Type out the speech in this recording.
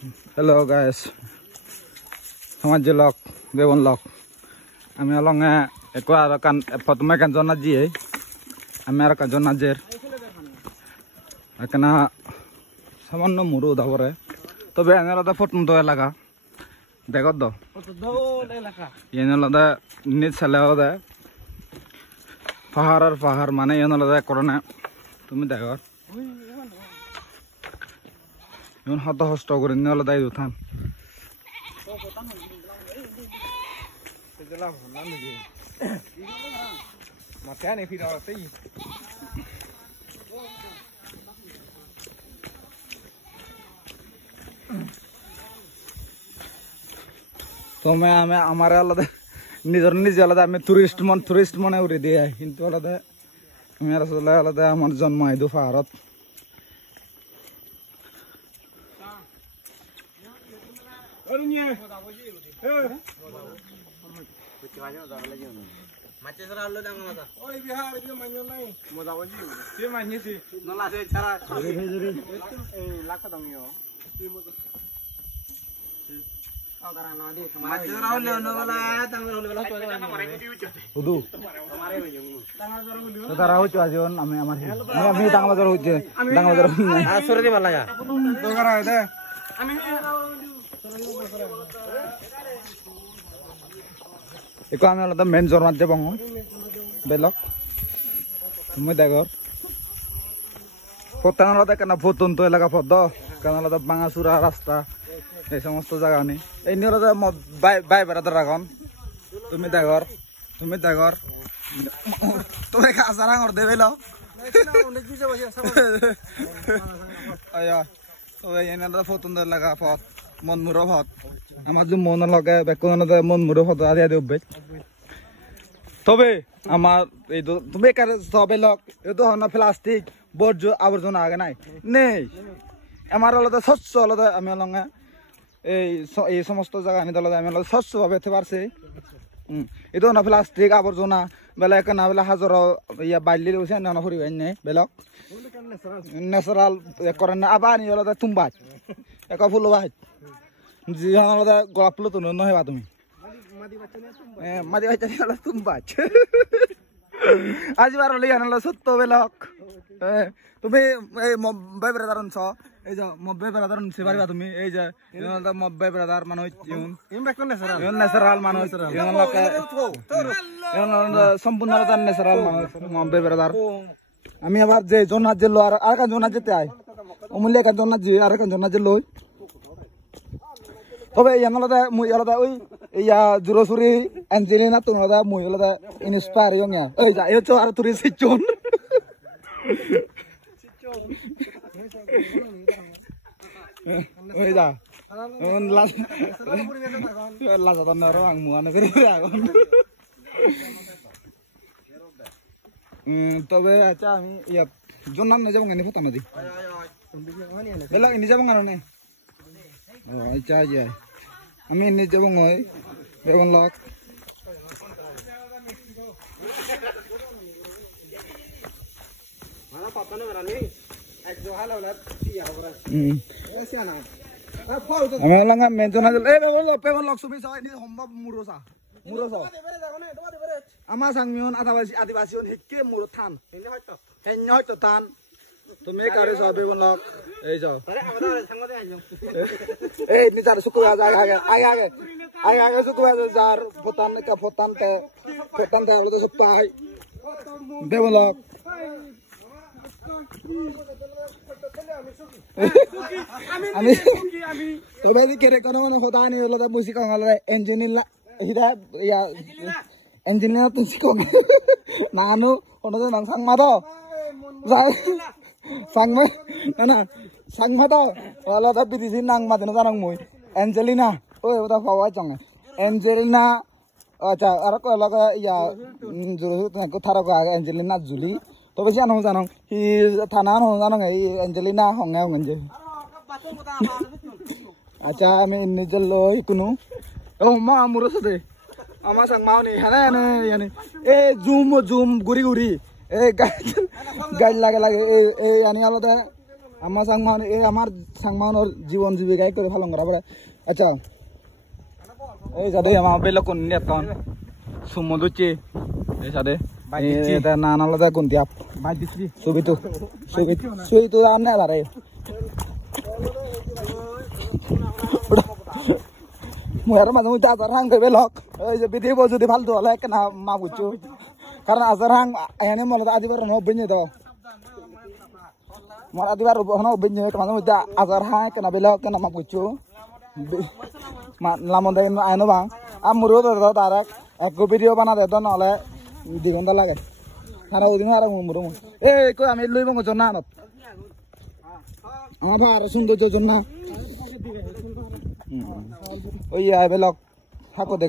Hello guys, সমাজ lock Bevon lock আমি অলঙ্গে একো আর কান প্রথমে কান জনা জিয়ে আমি আর কান জনা জের এখানে সামান্য মুরু দাবরে তবে আমি আলাদা ফটন তো এলাকা দেখো তো এনে আলাদা নিজ ছেলে আলাদা পাহাড় আর পাহাড় মানে এনে আলাদা করোনা তুমি দেখো এখন হত হস্ত করে নিয়ে আলাদা উঠান তুমি আমি আমার আলাদা নিজের নিজে আলাদা আমি টুরিস্ট মনে উড়ে দিয়ে কিন্তু আলাদা আমি আসলে আলাদা আমার জন্ম আইদু পাহাড়ত তারা হচ্ছে আজন আমি আমার আমি ডাঙ্গাবাজার হচ্ছে ডাঙ্গাবাজার সরে দিবা লাগা দরকার হয় দে আমি একো আমি আলাদা মেন জর্নার যাব বেলক তুমি দেখো ফতান আলাদা কেন ফতুন তো এলাকা ফদ কেন আলাদা বাঙাচুরা রাস্তা এই সমস্ত জায়গা নেই এই নিয়ে আলাদা বাই বেড়াতে রাখন তুমি দেখো তুমি কাঁচারা কর দেবে লো তবে এনে আলাদা ফতুন তো এলাকা ফদ মন মুরো ফদ আমার যে মন লগে বেকুন মন মুরো ফদ আদি আদি উঠবে তবে আমার এই তুমি সবে লোক এই তো হন প্লাস্টিক বর্জ্য আবর্জনা আগে নাই নেই আমার আলাদা স্বচ্ছ আলাদা আমি লঙ্গা এই সমস্ত জায়গা আমি আলাদা আমি আলাদা স্বচ্ছ ভাবে পারছি এই তো না প্লাস্টিক আবর্জনা বেলা এক না বেলা হাজার ইয়া বাইলি উঠে না ফুরিব নেই বেলক ন্যাচারাল করেন না আবার নি আলাদা তুমবাজ এক ফুল বাজ জি আলাদা গোলাপ ফুল তো নহবা তুমি মাদি বাচ্চা নিয়ে তুমবাজ আজ বার লিয়া নালা সত্য বেলক তুমি এই মব্বাই ব্রাদার ছ এই যে মব্বাই ব্রাদার ছে পারিবা তুমি এই যে মব্বাই ব্রাদার মানুষ ন্যাচারাল মানুষ সম্পূর্ণ ন্যাচারাল মানুষ মব্বাই ব্রাদার আমি আবার যে জন্নাত যে লো আর কান জন্নাত যেতে আই অমূল্য কান জন্নাত যে আর কান জন্নাত যে লই তবে আলাদা মুই আলাদা ওই ইয়া জুরোসুরি অ্যাঞ্জেলিনা তুমি আলাদা মুই আলাদা ইন্সপায়ার ইয়ং এই যা এই তো আর তুই সিচন ওই যা লাজা তো না আং মুয়ানে করে এখন তবে আচ্ছা আমি ইয়া জন্নাম নিয়ে যাবো কেন ফটো নদী বেলা নিয়ে যাবো কেন ও আচ্ছা আচ্ছা আমি নিয়ে যাবো নয় বেগুন লক আমি লঙ্গা মেনশন পেবন লক সুবি সাই নি সম্ভব মুরোসা আমার সাংমিয়ন আদিবাসী হেকে মুরো থান হেন্য হয়তো থান তুমি কারে সব পেবন লক এই যাও এই নিজার সুকুয়া যায় আগে সুকুয়া যার ফতান তে হলো তো সুপাই পেবন লক আমি তবে কি রে কোন মানে হদা নি হলো মুসিক হলো ইঞ্জিনিয়ার হিদা ইয়া ইঞ্জিনিয়ার তুই শিখো নানু ওনদে নাং সাংমা তো সাংমা না সাংমা তো ওলা দা বিদিসি নাং মা দেন জানাং মই এঞ্জেলিনা ওই ওটা পাওয়া চঙে এঞ্জেলিনা আচ্ছা আর কো লাগা ইয়া জুরু তো থারা কো এঞ্জেলিনা জুলি তবে জানো হি থানা জানো এই এঞ্জেলিনা হঙ্গে হঙ্গে আচ্ছা আমি নিজের লই কোনো ও মা মুরো সাথে আমার সাং মাও নি হ্যাঁ না এ জুম গুড়ি এ গাইড লাগে এই আনি আলাদা আমার সাংমান এই আমার সাংমানোর জীবন জীবিকাই করে ভালো করা পরে আচ্ছা এই সাথে আমার বেলা কোন নেতান সুমদুচি এই সাথে এটা না আলাদা কোন দিয়াপ ছবি তো আর না দাঁড়ায় মুয়ার মাঝে মধ্যে আজার হাং দেবে লক ওই যে বিধি যদি ফালতু হলে কেন মা বুঝছো কারণ আজার হাং এনে মনে আদিবার নব্বই দাও মর আদিবার নব্বই মাঝে মধ্যে আজার হাং কেন বেলা কেন মা বুঝছো লামন দেয় আইনো বাং আর মুরো দাও তার এক ভিডিও বানা দে তো নহলে 2 ঘন্টা লাগে সারা ওদিন আর মুরো এ কই আমি লইব জন্য আনত আমার ভাই আর সৌন্দর্যের জন্য ওই আইবে লক থাকো দেখা